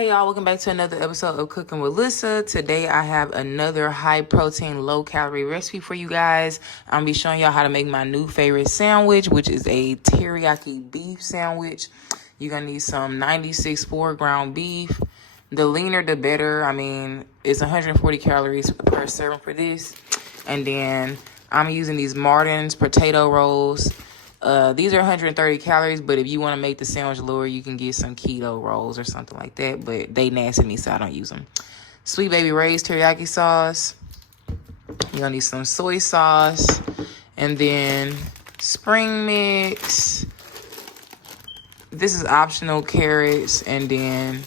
Hey y'all, welcome back to another episode of Cooking with Lissa. Today I have another high protein, low calorie recipe for you guys. I'm gonna be showing y'all how to make my new favorite sandwich, which is a teriyaki beef sandwich. You're gonna need some 96.4 ground beef. The leaner the better. I mean, it's 140 calories per serving for this. And then I'm using these Martin's potato rolls. These are 130 calories, but if you want to make the sandwich lower, you can get some keto rolls or something like that, but they nasty me, so I don't use them. Sweet Baby Ray's teriyaki sauce. You're gonna need some soy sauce, and then spring mix. This is optional, carrots, and then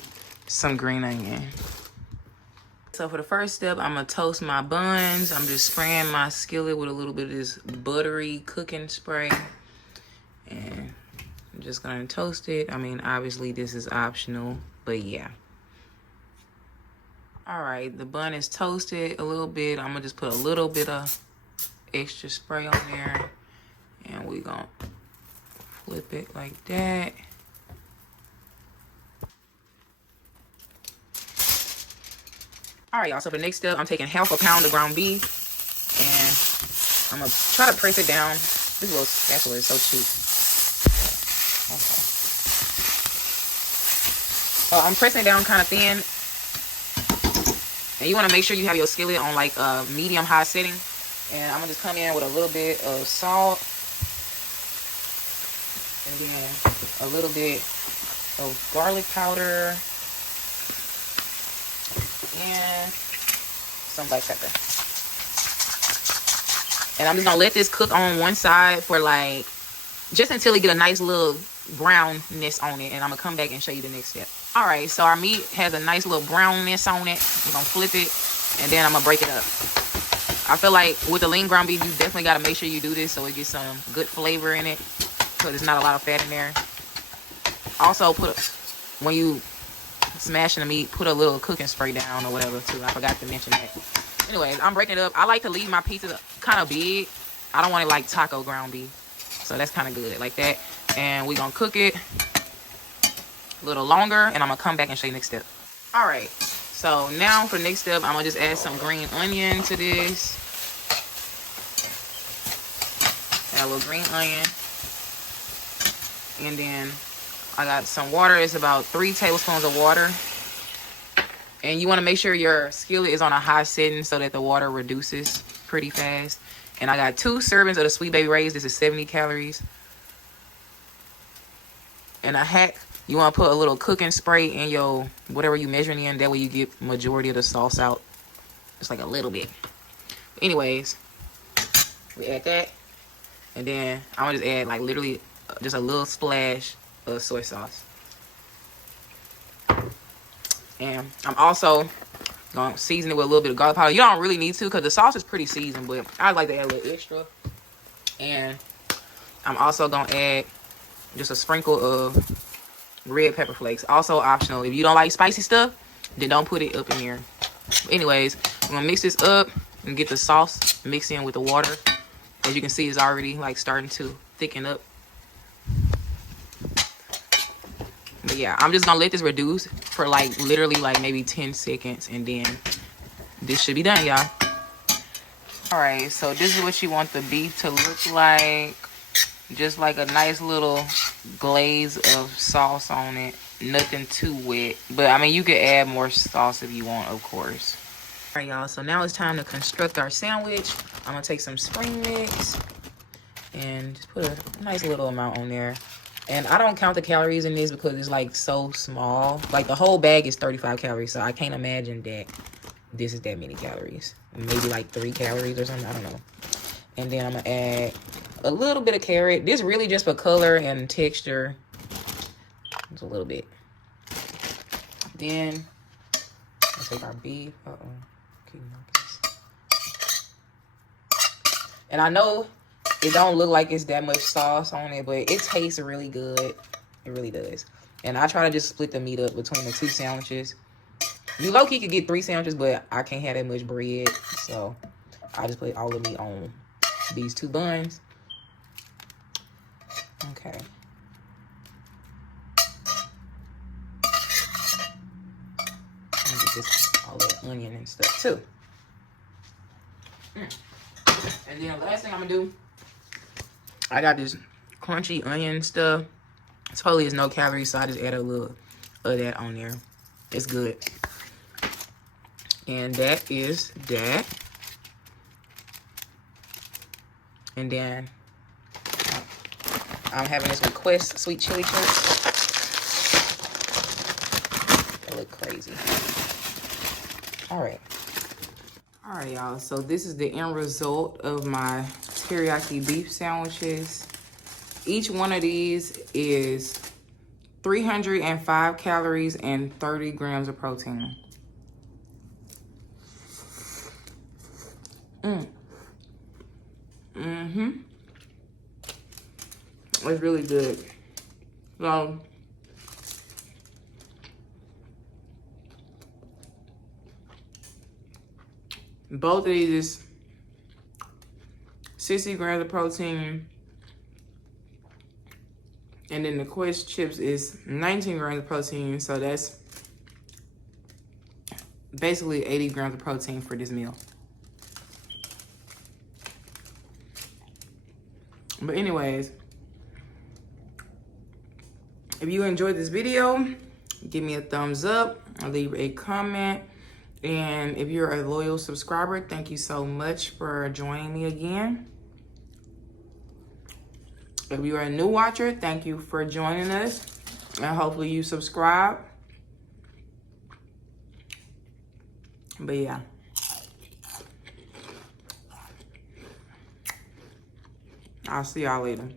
some green onion. So for the first step, I'm gonna toast my buns. I'm just spraying my skillet with a little bit of this buttery cooking spray. And I'm just gonna toast it. I mean, obviously this is optional, but yeah. All right, the bun is toasted a little bit. I'm gonna just put a little bit of extra spray on there, and we gonna flip it like that. All right, y'all, so for the next step, I'm taking half a pound of ground beef, and I'm gonna try to press it down. This little spatula is so cheap. Okay. So I'm pressing it down kind of thin. And you want to make sure you have your skillet on like a medium-high setting. And I'm going to just come in with a little bit of salt. And then a little bit of garlic powder. And some black pepper. And I'm just going to let this cook on one side for like, just until it get a nice little brownness on it, and I'm gonna come back and show you the next step. All right, so our meat has a nice little brownness on it. We're gonna flip it, and then I'm gonna break it up. I feel like with the lean ground beef, you definitely gotta make sure you do this so it gets some good flavor in it, because there's not a lot of fat in there. Also, when you smashing the meat, put a little cooking spray down or whatever too. I forgot to mention that. Anyways, I'm breaking it up. I like to leave my pieces kind of big. I don't want it like taco ground beef. So that's kind of good like that. And we're going to cook it a little longer. And I'm going to come back and show you next step. All right. So now for the next step, I'm going to just add some green onion to this. Add a little green onion. And then I got some water. It's about 3 tablespoons of water. And you want to make sure your skillet is on a high setting so that the water reduces pretty fast. And I got 2 servings of the Sweet Baby Ray's. This is 70 calories. And a hack, you want to put a little cooking spray in your, whatever you measuring in. That way you get majority of the sauce out. Just like a little bit. Anyways, we add that. And then I'm going to just add like literally just a little splash of soy sauce. And I'm also gonna season it with a little bit of garlic powder. You don't really need to because the sauce is pretty seasoned, but I like to add a little extra. And I'm also gonna add just a sprinkle of red pepper flakes. Also optional. If you don't like spicy stuff, then don't put it up in there. But anyways, I'm gonna mix this up and get the sauce mixed in with the water. As you can see, it's already like starting to thicken up. But yeah, I'm just gonna let this reduce for like literally like maybe 10 seconds, and then this should be done, y'all. All right, so this is what you want the beef to look like. Just like a nice little glaze of sauce on it. Nothing too wet, but I mean you could add more sauce if you want, of course. All right, y'all, so now it's time to construct our sandwich. I'm gonna take some spring mix and just put a nice little amount on there. And I don't count the calories in this because it's like so small. Like the whole bag is 35 calories. So I can't imagine that this is that many calories. Maybe like 3 calories or something. I don't know. And then I'm going to add a little bit of carrot. This really just for color and texture. Just a little bit. Then I'll take our beef. And I know it don't look like it's that much sauce on it, but it tastes really good. It really does. And I try to just split the meat up between the 2 sandwiches. You low-key could get 3 sandwiches, but I can't have that much bread. So I just put all the meat on these 2 buns. Okay. just all that onion and stuff too. And then the last thing I'm gonna do, I got this crunchy onion stuff. Totally is no calories, so I just add a little of that on there. It's good. And that is that. And then I'm having this Request sweet chili chips. They look crazy. All right, y'all. So this is the end result of my teriyaki beef sandwiches. Each one of these is 305 calories and 30 grams of protein. It's really good. So both of these is 60 grams of protein. And then the Quest chips is 19 grams of protein. So that's basically 80 grams of protein for this meal. But anyways, if you enjoyed this video, give me a thumbs up, or leave a comment. And if you're a loyal subscriber, thank you so much for joining me again. If you're a new watcher, thank you for joining us. And hopefully you subscribe. But yeah. I'll see y'all later.